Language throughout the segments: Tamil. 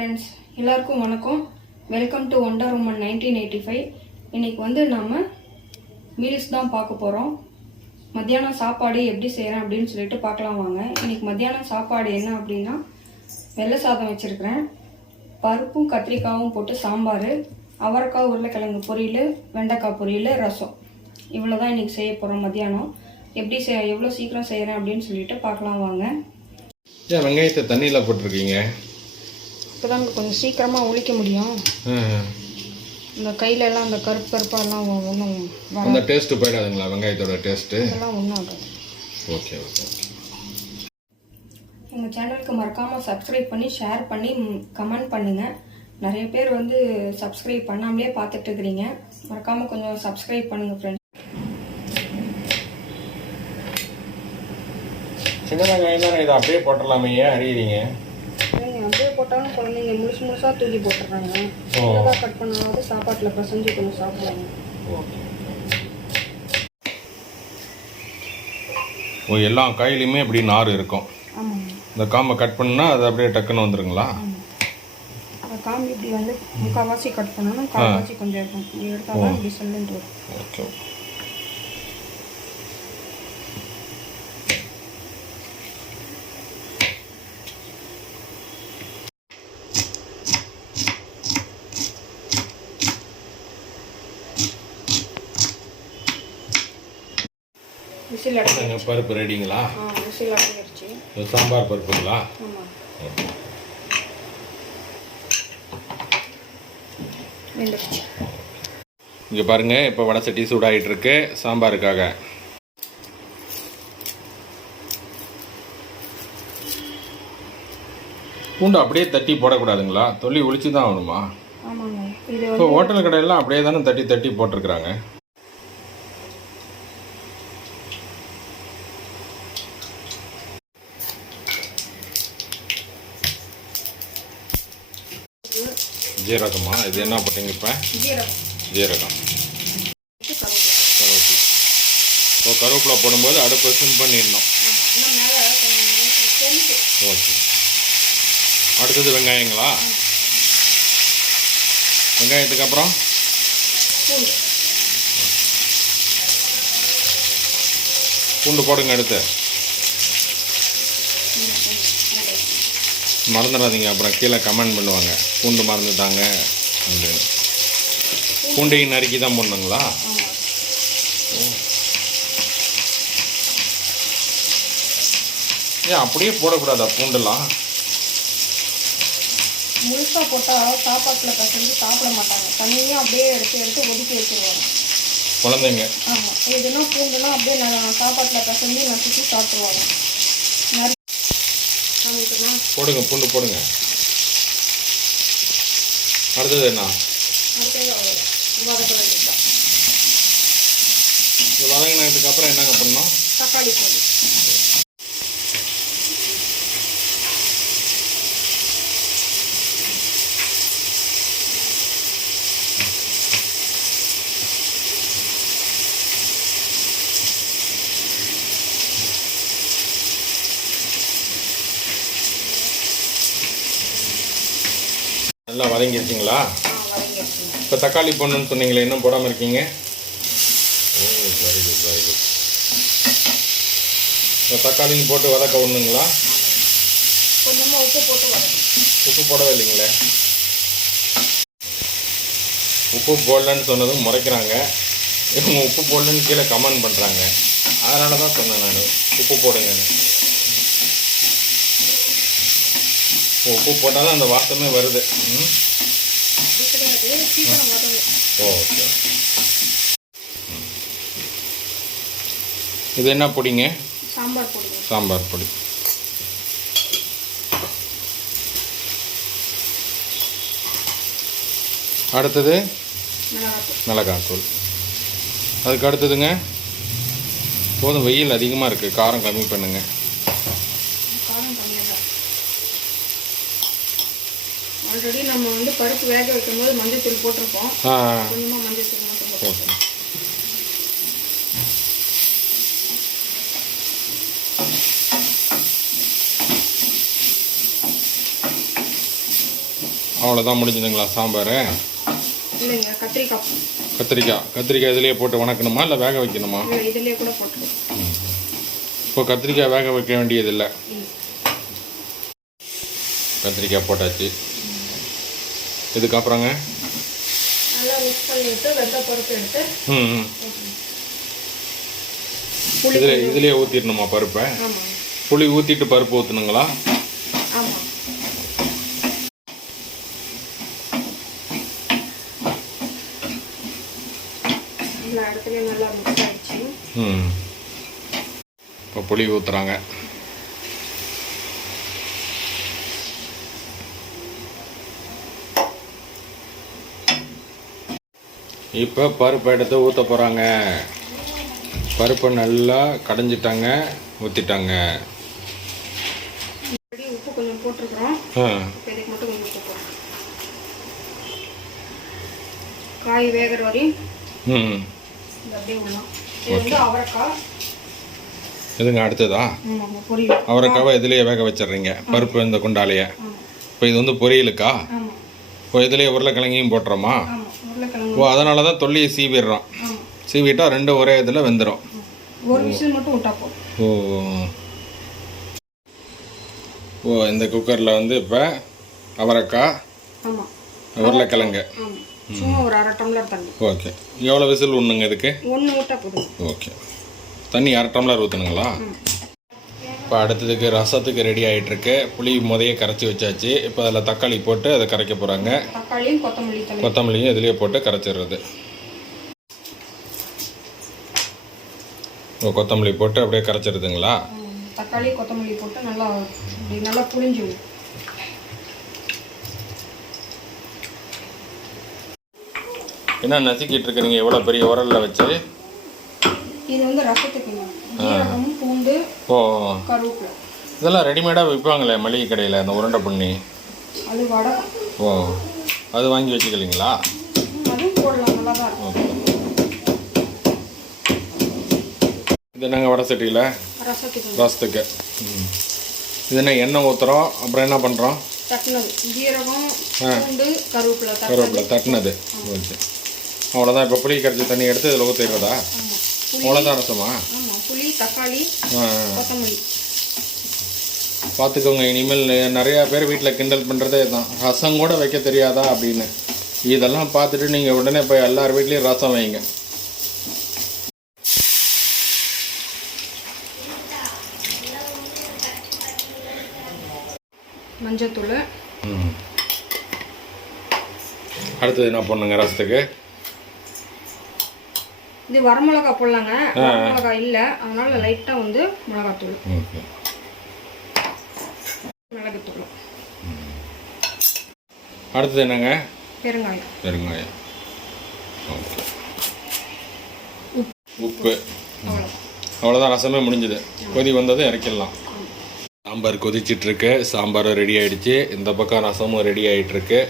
ஃப்ரெண்ட்ஸ், எல்லாருக்கும் வணக்கம். Welcome to Wonder Woman 1985. இன்னைக்கு வந்து நம்ம மீல்ஸ் தான் பார்க்க போகிறோம். மத்தியானம் சாப்பாடு எப்படி செய்கிறேன் அப்படின்னு சொல்லிட்டு பார்க்கலாம் வாங்க. இன்னைக்கு மத்தியானம் சாப்பாடு என்ன அப்படின்னா, வெள்ளை சாதம் வச்சுருக்கிறேன், பருப்பும் கத்திரிக்காயும் போட்டு சாம்பார், அவரைக்காய் உருளைக்கிழங்கு பொரியல், வெண்டைக்காய் பொரியல், ரசம். இவ்வளோ தான் இன்றைக்கி செய்ய போகிறோம். மத்தியானம் எப்படி எவ்வளோ சீக்கிரம் செய்கிறேன் அப்படின்னு சொல்லிட்டு பார்க்கலாம் வாங்க. ஏன் வெங்காயத்தை தண்ணியில் போட்டிருக்கீங்க? இப்போதாங்க கொஞ்சம் சீக்கிரமாக ஒழிக்க முடியும். இந்த கையில எல்லாம் அந்த கருப்பாலாம் ஒன்றும் அந்த டேஸ்ட்டு போயிடாதுங்களா? வெங்காயத்தோட டேஸ்ட்டு அதெல்லாம் ஒன்றும் ஆகாது. Okay okay okay. எங்கள் சேனலுக்கு மறக்காமல் சப்ஸ்கிரைப் பண்ணி ஷேர் பண்ணி கமெண்ட் பண்ணுங்கள். நிறைய பேர் வந்து சப்ஸ்கிரைப் பண்ணாமலே பார்த்துட்டு இருக்கிறீங்க. மறக்காமல் கொஞ்சம் சப்ஸ்கிரைப் பண்ணுங்கள் ஃப்ரெண்ட்ஸ். சின்ன வெங்காயம் தானே, இதை அப்படியே போட்டுடலாமே, ஏன் அறியறீங்க? அப்படியே போட்டாலும் குழந்தைங்க முழுசாக தூக்கி போட்டுடுறாங்க. சின்னதாக கட் பண்ணாவது சாப்பாட்டில் பசஞ்சு கொஞ்சம் சாப்பிடுவாங்க. ஓ, எல்லா காயிலையுமே இப்படி நார் இருக்கும். ஆமாங்க. இந்த காம்பை கட் பண்ணால் அது அப்படியே டக்குன்னு வந்துருங்களா? அந்த காம்பு இப்படி வந்து முக்கால்வாசி கட் பண்ணணும், கால்வாசி கொஞ்சம் இருக்கும். எடுத்தால் தான் இப்படி சொல்லுன்ட்டு வரும். ஓகே. விசில் அடங்கிடுச்சு. பருப்பு ரெடிங்களா? விசில் அடங்கிடுச்சு. சாம்பார் பருப்புங்களா? ஆமாம். இங்கே பாருங்க, இப்போ வடை சட்டி சூடாகிட்டு இருக்கு சாம்பாருக்காக. பூண்டு அப்படியே தட்டி போடக்கூடாதுங்களா? தொல்லி ஒழிச்சு தான் ஆகணுமா? ஆமாங்க. இப்போ ஹோட்டல் கடையெல்லாம் அப்படியே தானே தட்டி தட்டி போட்டிருக்கிறாங்க. ஜீரகமா? இது என்ன போட்டீங்க இப்போ? ஜீரகம். இப்போ கருவேப்பிலை போடும்போது அடுப்பை சிம் பண்ணிடணும். ஓகே. அடுத்தது வெங்காயங்களா? வெங்காயத்துக்கு அப்புறம் பூண்டு போடுங்க. அடுத்து மறந்துடாதீங்க, அப்புறம் கீழே கமெண்ட் பண்ணுவாங்க பூண்டு மறந்துட்டாங்க அப்படின்னு. பூண்டையும் நறுக்கி தான் போடணுங்களா? ஏன் அப்படியே போடக்கூடாதா பூண்டுலாம்? முழுசாக போட்டால் சாப்பாட்டில் பசங்க சாப்பிட மாட்டாங்க. தனியாக அப்படியே எடுத்து ஒதுக்கி வச்சுருவாங்க குழந்தைங்க. ஆமாம். இதுனா பூண்டுலாம் அப்படியே சாப்பாட்டில் பசங்க நசுக்கி சாப்பிடுவாங்க. போடுங்க, பூண்டு போடுங்க. அடுத்தது என்ன? வதங்கினதுக்கு அப்புறம் என்னங்க பண்ணணும்? தக்காளி பொடி. நல்லா வதங்கிடுச்சிங்களா? இப்போ தக்காளி போடணுன்னு சொன்னீங்களே, இன்னும் போடாமல் இருக்கீங்க? ஓ, வெரி குட் வெரி குட். இப்போ தக்காளியும் போட்டு வதக்க விடணுங்களா? கொஞ்சமாக உப்பு போட்டு வதக்கணும். உப்பு போடவே இல்லைங்களே. உப்பு போடலன்னு சொன்னதும் முறைக்கிறாங்க. இவங்க உப்பு போடலன்னு கீழே கமெண்ட் பண்ணுறாங்க. அதனால தான் சொன்னேன் நான், உப்பு போடுங்கன்னு. உப்பு போட்டால் தான் அந்த வாசமே வருது. ஓகே. இது என்ன பொடிங்க? சாம்பார் பொடி. சாம்பார் பொடி. அடுத்தது மிளகாத்தூள். அதுக்கு அடுத்ததுங்க, போதும், வெயில் அதிகமாக இருக்குது, காரம் கம்மி பண்ணுங்க. ஆல்ரெடி நம்ம வந்து பருப்பு வேக வைக்கும்போது மஞ்சள் தூள் போட்டிருப்போம். கொஞ்சமாக மஞ்சள் தூள் மட்டும் போட்டுருக்கோம். அவ்வளோதான் முடிஞ்சுதுங்களா சாம்பார்? இல்லைங்க, கத்திரிக்காய். கத்திரிக்காய் இதிலேயே போட்டு வணக்கணுமா இல்லை வேக வைக்கணுமா? இல்லை, இதிலேயே கூட போட்டு. இப்போ கத்திரிக்காய் வேக வைக்க வேண்டியதில்லை. கத்திரிக்காய் போட்டாச்சு. இதுக்கப்புறங்க நல்லா மிக்ஸ் பண்ணிவிட்டு வெள்ளை பருப்பு எடுத்து இதுலேயே ஊற்றிடணுமா பருப்பை? புளி ஊற்றிட்டு பருப்பு ஊற்றணுங்களா? ஆமாம். எல்லா இடத்துலையும் நல்லா மிக்ஸ் ஆகிடுச்சு. இப்போ புளி ஊற்றுறாங்க. இப்போ பருப்பு எடுத்து ஊற்ற போகிறாங்க. பருப்பை நல்லா கடைஞ்சிட்டாங்க, ஊற்றிட்டாங்க. உப்பு கொஞ்சம் போட்டிருக்கிறோம். இதுக்கு மட்டும் கொஞ்சம் உப்பு போடுறோம். காய் வேகிற வரையும் அப்படியே விடலாம். இது வந்து அவரைக்காய். எதுங்க அடுத்ததா? பொரியல். அவரைக்காவை இதுலேயே வேக வச்சிடுறீங்க பருப்பு இந்த குண்டாலேயே. இப்போ இது வந்து பொரியலுக்கா? இப்போ இதுலேயே உருளைக்கிழங்கையும் போட்டுறோமா? ஓ, அதனால தான் தொல்லியை சீவிடுறோம். சீவிட்டா ரெண்டும் ஒரே இதில் வெந்துடும். ஒரு விசில் மட்டும் விட்டா போதும். ஓ, இந்த குக்கரில் வந்து இப்போ அவரைக்காய், உருளைக்கிழங்கு, சும்மா ஒரு 1/2 டம்ளர் தண்ணி. ஓகே. எவ்வளோ விசில் விடணுங்க இதுக்கு? 1 விட்டா போதும். ஓகே. தண்ணி 1/2 டம்ளர் ஊற்றணுங்களா? இப்போ அடுத்ததுக்கு ரசத்துக்கு ரெடி ஆகிட்டுருக்கு. புளி முதைய கரைச்சி வச்சாச்சு. இப்போ அதில் தக்காளி போட்டு அதை கரைக்க போகிறாங்க. தக்காளியும் கொத்தமல்லியும் இதுலேயே போட்டு கரைச்சிடுறது. கொத்தமல்லி போட்டு அப்படியே கரைச்சிடுதுங்களா? தக்காளி கொத்தமல்லி போட்டு நல்லா புளிஞ்சு. என்ன நசுக்கிட்டு இருக்கிறீங்க எவ்வளோ பெரிய உரலில் வச்சு? இது வந்து ரசத்துக்கு ஜீரகம், பூண்டு, கருவேப்பிலை. இதெல்லாம் ரெடிமேடாக விற்பாங்களே மளிகை கடையில், அந்த உருண்டை பண்ணி. அது வடகம். ஓ, அது வாங்கி வச்சுக்கலிங்களா? அதுவும் போடலாம், நல்லா தான் இருக்கும். இது என்னங்க வடை சட்டியில் ரசத்துக்கு? இது என்ன எண்ணெய் ஊற்றுறோம், அப்புறம் என்ன பண்ணுறோம்? தட்டினது ஜீரகம், பூண்டு, கருவேப்பிலை தட்டினது. ஓகே, அவ்வளோதான். இப்போ புளி கரைச்சி தண்ணி எடுத்து இதில் ஊற்றிடுறதா? அவ்வளோதான் ரசமா? புளி, தக்காளி, கொத்தமல்லி. பார்த்துக்கோங்க, இனிமேல் நிறையா பேர் வீட்டில் கிண்டல் பண்ணுறதே தான், ரசம் கூட வைக்க தெரியாதா அப்படின்னு. இதெல்லாம் பார்த்துட்டு நீங்கள் உடனே போய் எல்லார் வீட்லேயும் ரசம் வைங்க. மஞ்சத்தூள். அடுத்தது என்ன பண்ணுங்க ரசத்துக்கு? இது வரமிளகா போடலாங்க. வரமிளகா இல்லை, அதனால லைட்டாக வந்து மிளகாத்தூள். மிளகுத்தூள். அடுத்தது என்னங்க? பெருங்காயம். ஓகே. உப்பு. அவ்வளோதான், ரசமே முடிஞ்சுது. கொதி வந்ததும் இறக்கிடலாம். சாம்பார் கொதிச்சிட்ருக்கு. சாம்பாரும் ரெடி ஆகிடுச்சு. இந்த பக்கம் ரசமும் ரெடி ஆகிட்டுருக்கு.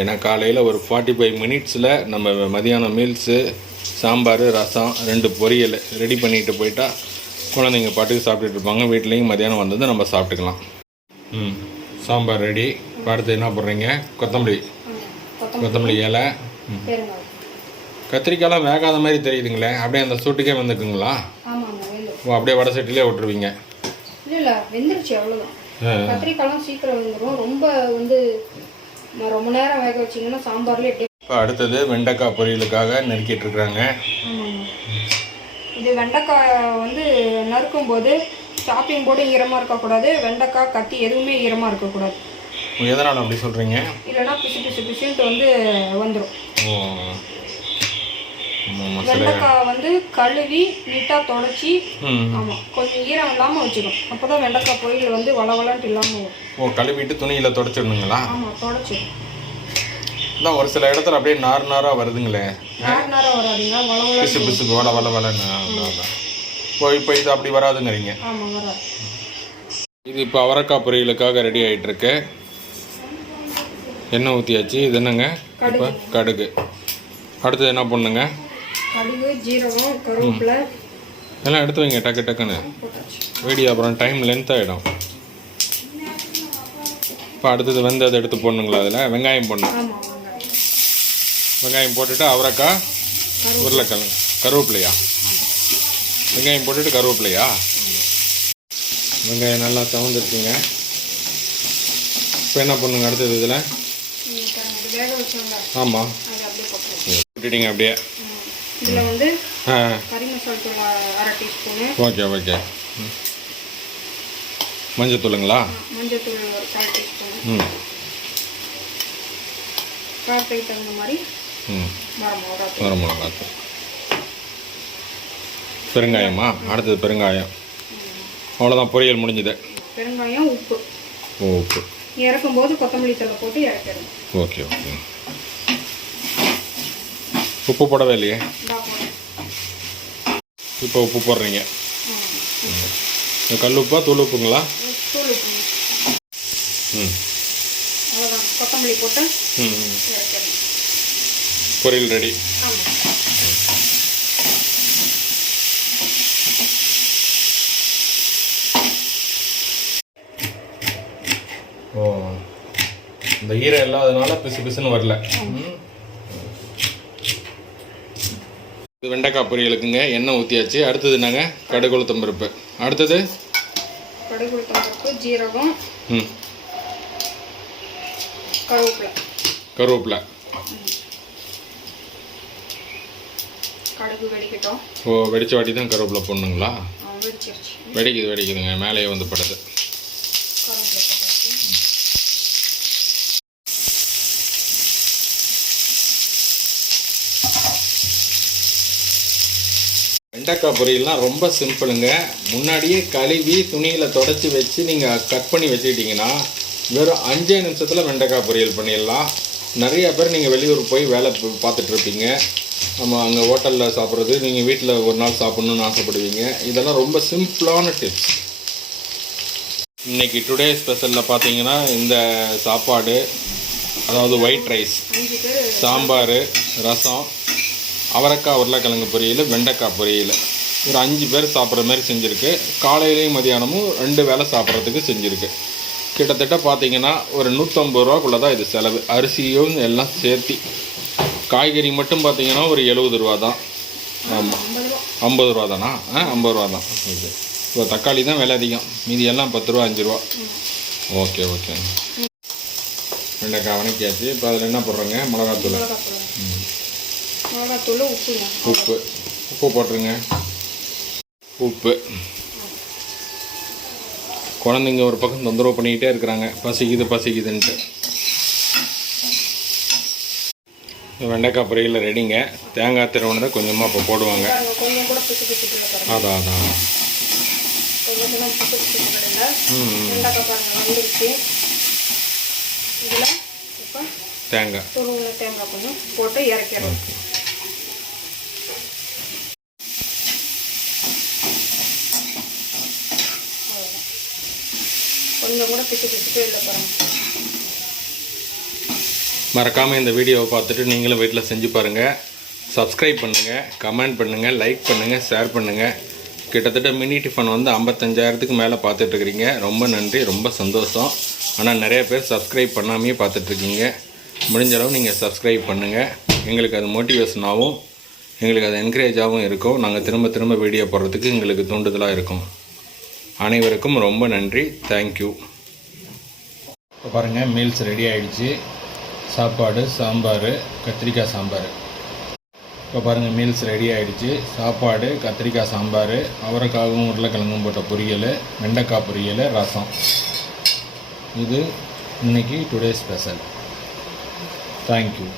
ஏன்னா காலையில் ஒரு 45 மினிட்ஸில் நம்ம மதியானம் மீல்ஸு, சாம்பார், ரசம், 2 பொரியல் ரெடி பண்ணிட்டு போயிட்டா குழந்தைங்க பாட்டுக்கு சாப்பிட்டுட்டு இருப்பாங்க. வீட்லேயும் மதியானம் வந்தது நம்ம சாப்பிட்டுக்கலாம். சாம்பார் ரெடி. அடுத்து என்ன போடுறீங்க? கொத்தமல்லி இலை. கத்திரிக்காயெலாம் வேகாத மாதிரி தெரியுதுங்களே, அப்படியே அந்த சூட்டுக்கே வந்துக்குங்களா? ஓ, அப்படியே வடை சட்டிலே விட்டுருவீங்க? இல்லை, வெந்துருச்சு, அவ்வளோதான். கத்திரிக்காயெலாம் சீக்கிரம் வெந்துடும். ரொம்ப நேரம் வேக வச்சிங்கன்னா சாம்பார்லேயே எப்படி. இப்போ அடுத்தது வெண்டைக்காய் பொரியலுக்காக நறுக்கிட்டு இருக்கிறாங்க. இது வெண்டைக்காய் வந்து நறுக்கும் போது சாப்பிங் போர்டு ஈரமாக இருக்கக்கூடாது. வெண்டைக்காய், கத்தி எதுவுமே ஈரமாக இருக்கக்கூடாது. எதனால் அப்படி சொல்கிறீங்க? இல்லைன்னா பிசுன்ட்டு வந்துடும். வெண்டைக்காய் வந்து கழுவி நீட்டாக தொடச்சி, கொஞ்சம் ஈரம் இல்லாமல் வச்சுக்கணும். அப்போ தான் வெண்டைக்காய் பொரியல் வந்து வளவலன்ட்டு இல்லாமல் வரும். ஓ, கழுவிட்டு துணியில் தொடச்சிடணுங்களா? ஆமாம், தொடச்சிடும். தான் ஒரு சில இடத்துல அப்படியே நாராக வருதுங்களே. நாராக வராதுங்க, பிசுக்கு வளன்னு. ஓ, இப்போ இது அப்படி வராதுங்கிறீங்க? ஆமாம், வராது. இது இப்போ அவரைக்காய் பொரியலுக்காக ரெடி ஆகிட்டுருக்கு. எண்ணெய் ஊற்றியாச்சு. இது என்னங்க? இப்போ கடுகு. அடுத்தது என்ன பண்ணுங்க? கடுகு, ஜீரகம், கருவேப்பிலை எல்லாம் எடுத்து வைங்க டக்குன்னு. வீடியோ அப்புறம் டைம் லென்த் ஆகிடும். இப்போ அடுத்தது வந்து அதை எடுத்து போடணுங்களா? அதில் வெங்காயம் போடணும். ஆமாம், வெங்காயம். வெங்காயம் போட்டுட்டு அவரைக்காய், உருளைக்கிழங்கு, கருவேப்பிலையா? வெங்காயம் போட்டுட்டு கருவேப்பிலையா? வெங்காயம் நல்லா சவந்துருக்குங்க. இப்போ என்ன பண்ணுங்க அடுத்தது இதில்? வேக வச்சோங்க. ஆமாம், விட்டுட்டீங்க அப்படியே. இதில் வந்து கறி மசாலா தூள் 1/2 டீஸ்பூனு. Okay okay. மஞ்சத்தூளுங்களா? மஞ்சத்தூள் 1/4 டீஸ்பூனு. காரத்துக்கு தகுந்த மாதிரி வரமிளகாத்தூள். பெருங்காயமா? அடுத்தது பெருங்காயம். அவ்வளோதான், பொரியல் முடிஞ்சுது. பெருங்காயம், உப்பு. உப்பு இறக்கும்போது கொத்தமல்லி தழை போட்டு இறக்கிடணும். Okay okay. உப்பு போடவே இல்லையே? இப்போ உப்பு போடுறீங்க. கல் உப்பா தூள் உப்புங்களா? தூள் உப்பு. அவ்வளோதான், கொத்தமல்லி போட்டு இறக்கிடணும். பொரியல் ரெடி. ஓ, இந்த ஈரம் இல்லாதனால பிசு பிசுன்னு வரல. இது வெண்டைக்காய் பொரியலுக்குங்க. எண்ணெய் ஊற்றியாச்சு. அடுத்தது என்னங்க? கடுகு உளுத்தம் பருப்பு. அடுத்தது கடுகு உளுத்தம் பருப்பு, ஜீரகம், கருவேப்பிலை. கருவேப்பிலை. கடுகு வெடிக்கட்டும். ஓ, வெடிச்ச வாட்டி தான் கருவேப்பிலை போடணுங்களா? வெடிச்சிருச்சு. வெடிக்குதுங்க, மேலேயே வந்து படுது. வெண்டைக்காய் பொரியல்லாம் ரொம்ப சிம்பிளுங்க. முன்னாடியே கழுவி துணியில் தொடச்சி வச்சு நீங்கள் கட் பண்ணி வச்சுக்கிட்டிங்கன்னா வெறும் 5 நிமிஷத்தில் வெண்டைக்காய் பொரியல் பண்ணிடலாம். நிறைய பேர் நீங்கள் வெளியூர் போய் வேலை பார்த்துட்ருப்பீங்க. நம்ம அங்கே ஹோட்டலில் சாப்பிட்றது, நீங்கள் வீட்டில் ஒரு நாள் சாப்பிட்ணுன்னு ஆசைப்படுவீங்க. இதெல்லாம் ரொம்ப சிம்பிளான டிப்ஸ். இன்றைக்கி டுடே ஸ்பெஷலில் பார்த்தீங்கன்னா இந்த சாப்பாடு, அதாவது ஒயிட் ரைஸ், சாம்பார், ரசம், அவரைக்காய் உருளைக்கிழங்கு பொரியல், வெண்டைக்காய் பொரியல், ஒரு 5 பேர் சாப்பிட்ற மாதிரி செஞ்சுருக்கு. காலையிலையும் மதியானமும் 2 வேளை சாப்பிட்றதுக்கு செஞ்சுருக்கு. கிட்டத்தட்ட பார்த்தீங்கன்னா ஒரு 150 ரூபாக்குள்ளே தான் இது செலவு. அரிசியும் எல்லாம் சேர்த்தி. காய்கறி மட்டும் பார்த்தீங்கன்னா ஒரு 70 ரூபா தான். ஆமாம், 50 ரூபா தானா? 50 ரூபா தான். ஓகே. இப்போ தக்காளி தான் விலை அதிகம், மீதி எல்லாம் 10 ரூபா 5 ரூபா. Okay okay. வெண்டைக்காய் வணக்கியாச்சு. இப்போ அதில் என்ன போடுறோங்க? மிளகாத்தூள். மிளகாத்தூள், உப்பு. உப்பு போட்டுருங்க. உப்பு. குழந்தைங்க ஒரு பக்கம் தொந்தரவு பண்ணிக்கிட்டே இருக்கிறாங்க, பசிக்குதுன்ட்டு. வெண்டைக்காய் பொரியல் ரெடிங்க. தேங்காய் திருவனதை கொஞ்சமாக இப்போ போடுவாங்க. அதான் தேங்காய் கொஞ்சம் போட்டு இறக்கிறோம். கொஞ்சம் கூட பிசுக்கு இல்லை பாருங்க. மறக்காமல் இந்த வீடியோவை பார்த்துட்டு நீங்களும் வீட்டில் செஞ்சு பாருங்கள். சப்ஸ்கிரைப் பண்ணுங்கள், கமெண்ட் பண்ணுங்கள், லைக் பண்ணுங்கள், ஷேர் பண்ணுங்கள். கிட்டத்தட்ட மினி டிஃபன் வந்து 55,000க்கு மேலே பார்த்துட்ருக்குறீங்க. ரொம்ப நன்றி, ரொம்ப சந்தோஷம். ஆனால் நிறைய பேர் சப்ஸ்கிரைப் பண்ணாமையே பார்த்துட்ருக்கீங்க. முடிஞ்ச அளவு நீங்கள் சப்ஸ்கிரைப் பண்ணுங்கள். எங்களுக்கு அது மோட்டிவேஷனாகவும் எங்களுக்கு அது என்கரேஜாகவும் இருக்கும். நாங்கள் திரும்ப வீடியோ போடுறதுக்கு எங்களுக்கு தூண்டுதலாக இருக்கும். அனைவருக்கும் ரொம்ப நன்றி. தேங்க்யூ. இப்போ பாருங்கள், மீல்ஸ் ரெடி ஆகிடுச்சு. சாப்பாடு, சாம்பார், கத்திரிக்காய் சாம்பார். இப்போ பாருங்கள், மீல்ஸ் ரெடி ஆகிடுச்சு. சாப்பாடு, கத்திரிக்காய் சாம்பார், அவரைக்காவும் உருளைக்கிழங்கும் போட்ட பொரியல், வெண்டைக்காய் பொரியல், ரசம். இது இன்னைக்கு டுடே ஸ்பெஷல். தேங்க்யூ.